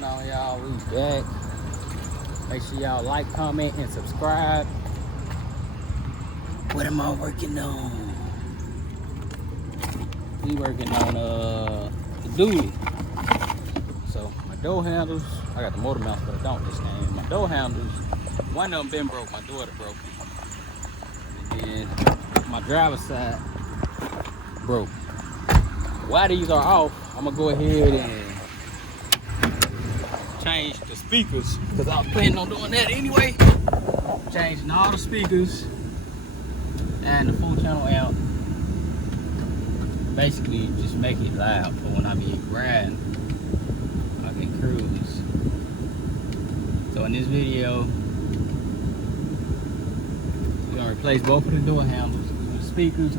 going on, y'all? We back. Make sure y'all like, comment, and subscribe. What am I working on? We working on the dually. So my door handles, I got the motor mounts, but I don't this time. My door handles, one of them been broke. My daughter broke it. And then my driver's side broke. While these are off, I'm gonna go ahead and change the speakers because I was planning on doing that anyway. Changing all the speakers and the full channel out. Basically, just make it loud for when I be riding, I can cruise. So in this video, we're gonna replace both of the door handles with the speakers.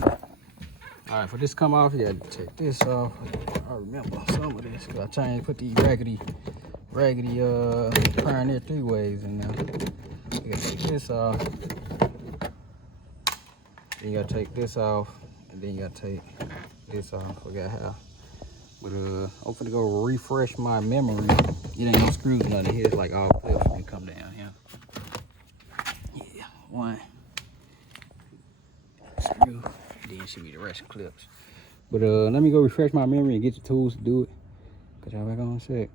All right, for this to come off, you gotta take this off. I remember some of this because I changed, put these raggedy Pioneer 3-ways in there. You gotta take this off. Then you gotta take this off, and then you gotta take this off. Forgot how. But I'm finna go refresh my memory. It ain't no screws under here. It's like all clips can come down here. Yeah, one screw. Then should be the rest of the clips. But let me go refresh my memory and get the tools to do it. Put y'all back on a sec.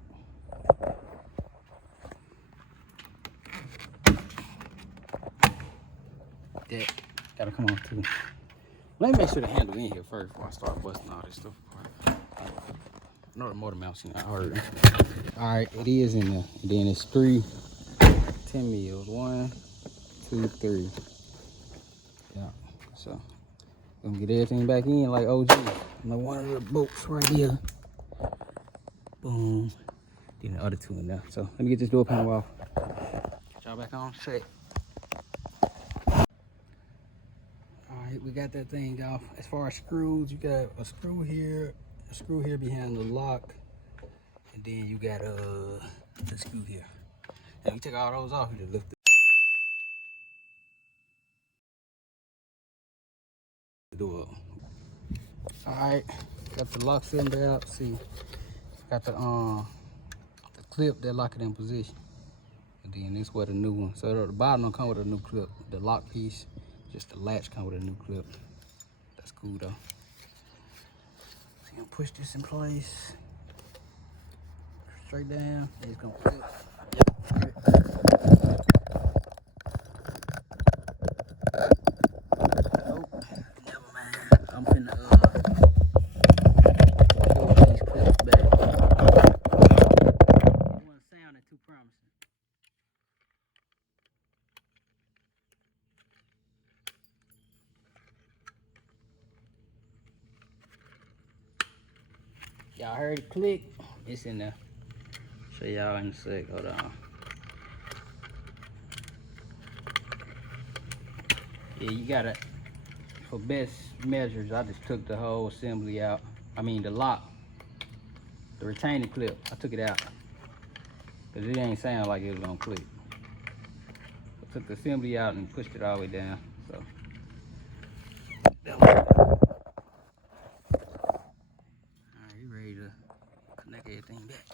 That gotta come off too. Let me make sure the handle in here first before I start busting all this stuff apart. I know the motor mounts in there. I heard them. All right, it is in there. And then it's 3 10 mils. 1, 2, 3. Yeah. So I'm gonna get everything back in like OG. Like one of the bolts right here. Boom. Then the other two in there. So let me get this door panel off. Get y'all back on set. Alright, we got that thing off. As far as screws, you got a screw here behind the lock, and then you got the screw here. And we take all those off, you just lift the door up. Alright, got the lock cylinder out. See, got the clip that lock it in position. And then this was the new one. So the bottom don't come with a new clip. The lock piece, just the latch come with a new clip. That's cool though. So you're gonna push this in place. Straight down. And it's gonna clip. Yep. Oh, never mind. I'm finna put these clips back. It wasn't sounding too promising. Y'all heard it click? It's in there. Show y'all in a sec. Hold on. Yeah, you gotta, for best measures, I just took the whole assembly out. I mean the lock, the retaining clip, I took it out. Cause it ain't sound like it was gonna click. I took the assembly out and pushed it all the way down, so. Connect everything back.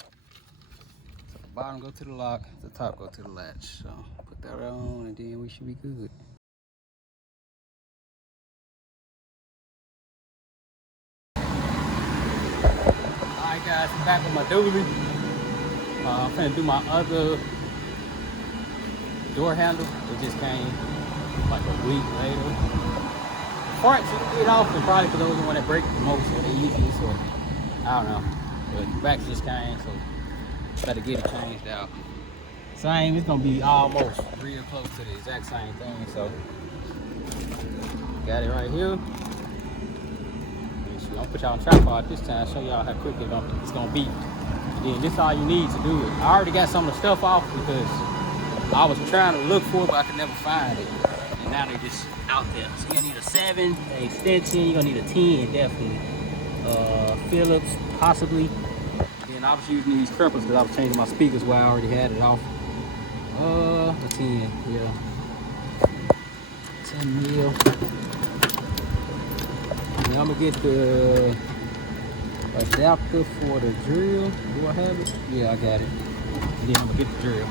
So the bottom go to the lock, the top go to the latch. So put that on and then we should be good. Alright guys, I'm back with my dually. I'm gonna do my other door handle. It just came like a week later. Parts you can get off, and probably for those the one that break the most or the easiest, or I don't know. But the back just came, so gotta get it changed out. Same, it's gonna be almost real close to the exact same thing. So got it right here. I'm gonna put y'all on tripod this time, show y'all how quick it's gonna be. And then this is all you need to do it. I already got some of the stuff off because I was trying to look for it, but I could never find it. And now they're just out there. So you're gonna need a 7, an extension, you're gonna need a 10 definitely. Phillips, possibly. Then I was using these crimpers because I was changing my speakers while I already had it off. A 10, yeah. 10 mil. And I'm gonna get the adapter for the drill. Do I have it? Yeah, I got it. and then I'm gonna get the drill.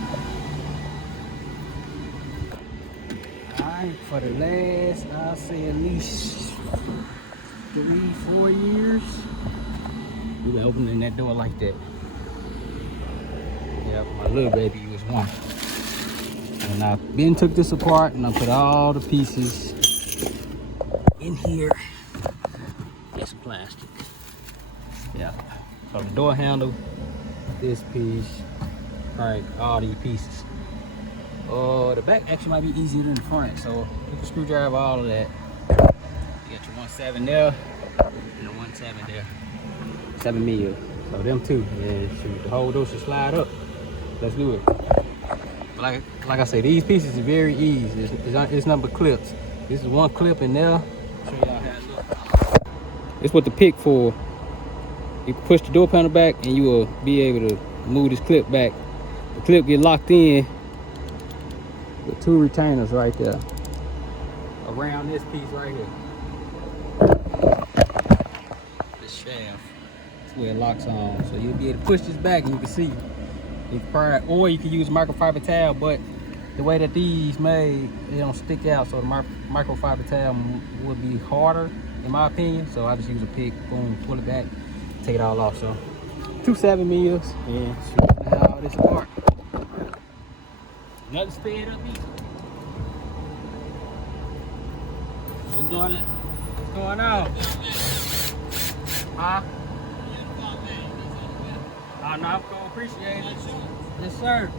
Alright, for the last, I'll say at least 3-4 years, we've been opening that door like that. Yep, my little baby was one. And I then took this apart and I put all the pieces in here. Get some plastic. Yeah. So the door handle, this piece, right, all these pieces. The back actually might be easier than the front, so you can screwdriver all of that. You got your 1/7 there and the 1/7 there. 7 mil. So them two. And shoot, the whole door should slide up. Let's do it. Like I say, these pieces are very easy. It's nothing but clips. This is one clip in there. Show y'all how it looks. It's what the pick for. You can push the door panel back and you will be able to move this clip back. The clip get locked in with 2 retainers right there around this piece right here. This shaft, that's where it locks on. So you'll be able to push this back and you can see. Or you can use microfiber towel, but the way that these made, they don't stick out, so the microfiber towel would be harder in my opinion. So I just use a pick, boom, pull it back, take it all off. So 2 7 mils and shoot now this apart. Nothing sped up either. What's going on? Huh? Oh, no, I'm cool. Appreciate it. Yes, sir.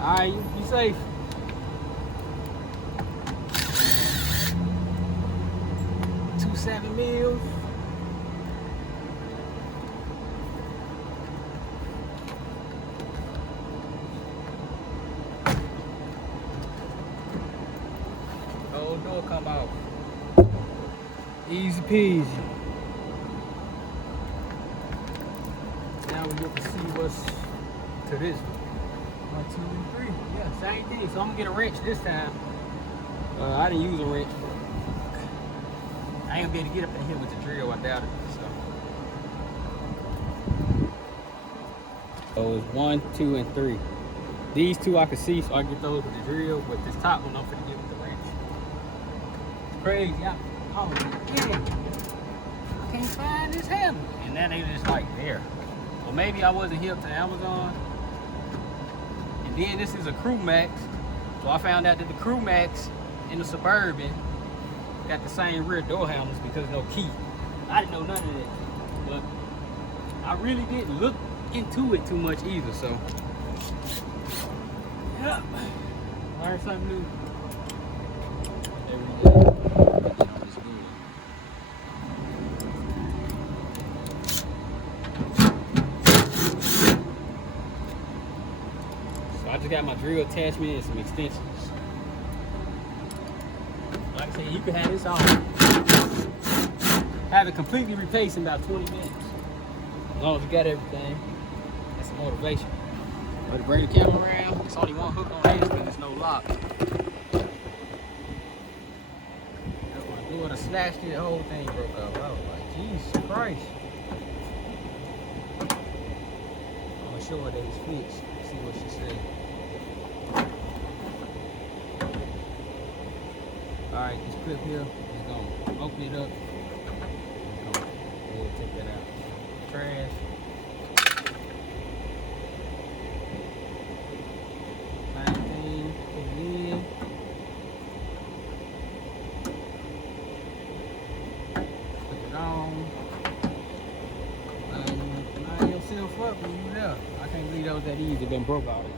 All right, you be safe. Two 7 mils. Old door come out. Easy peasy. Now we get to see what's to this. 1, 2, and 3. Yeah, same thing. So I'm gonna get a wrench this time. I didn't use a wrench. I ain't gonna be able to get up in here with the drill. I doubt it. So it's 1, 2, and 3. These 2 I can see, so I get those with the drill. But this top one I'm gonna get with the wrench. It's crazy. Oh yeah. I can't find this handle. And then they just like there. Well, maybe I wasn't hip to Amazon. And then this is a Crew Max. So I found out that the Crew Max in the Suburban got the same rear door handles because no key. I didn't know none of that. But I really didn't look into it too much either, so. Yeah. Learn something new. Every day. I just got my drill attachment and some extensions. Like I said, you can have this on. Have it completely replaced in about 20 minutes. As long as you got everything. That's some motivation. But to bring the camera around, it's only one hook on this because there's no lock. My daughter snatched it, the whole thing broke up. I was like, Jesus Christ. I'm gonna show her that it's fixed. See what she said. Alright, this clip here is gonna open it up. We'll take that out. Trash. Same thing, put it in. Put it on. Line yourself up when you're there. I can't believe that was that easy. It been broke already.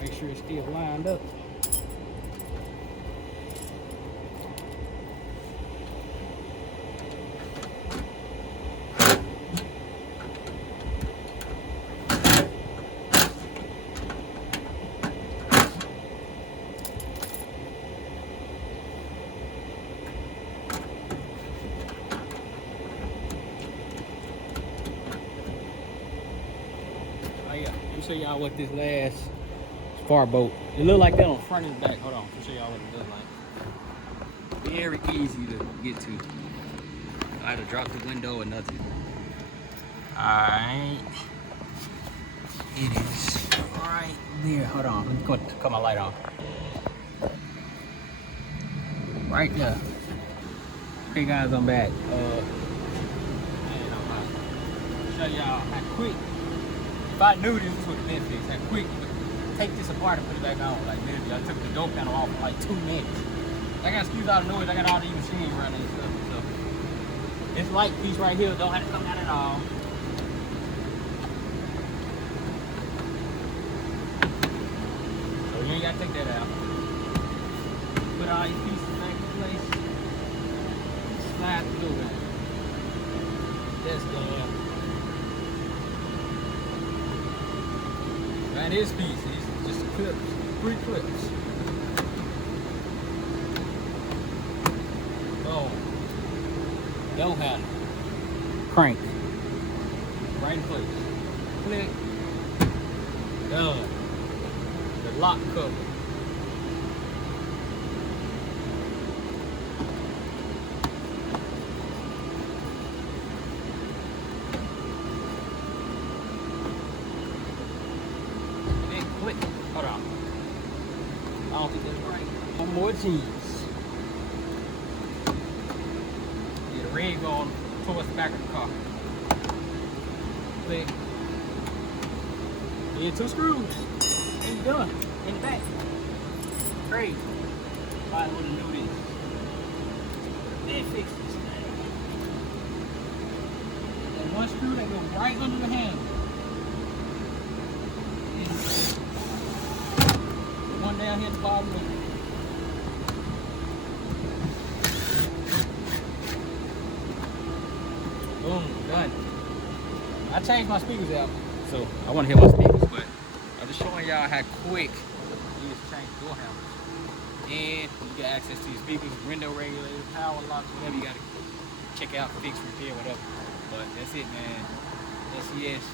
Make sure it's still lined up. me show y'all what this last spar bolt. It look like that on the front and back. Hold on, let me show y'all what it does like. Very easy to get to. I had to drop the window or nothing. Alright. It is right there. Hold on, let me go cut my light off. Right there. Okay guys, I'm back. Show y'all how quick. If I knew this would have been fixed, how quick you would take this apart and put it back on. Like literally, I took the door panel off in like 2 minutes. I got excuse all the noise. I got all these machines running and stuff. So this light piece right here don't have to come out at all. So you ain't gotta take that out. Put all these pieces back in place. Slide through it. That's done. That is piece. These are just clips. 3 clips. Boom. Don't have it. Crank. Right in place. Click. Done. The lock cover. Click. Hold on. I don't think that's right. One more cheese. Get a rig on towards the back of the car. Click. Get 2 screws. And you're done. In the back. Great. Somebody would have knew this. Then fix this thing. And 1 screw that goes right under the handle. One down here at the bottom. Boom, done. I changed my speakers out, so I want to hear my speakers, but I'm just showing y'all how quick you just change door handles. And you get access to your speakers, window regulators, power locks, whatever you got to check out, fix, repair, whatever. But that's it, man. SES.